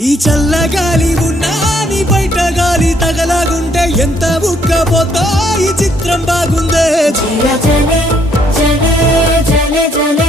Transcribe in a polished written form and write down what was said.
ఈ చల్లగాలి ఉన్నా నీ బయట గాలి తగలాగుంటే ఎంత ఉక్కపోతా ఈ చిత్రం బాగుందే. జలే జలే జలే జలే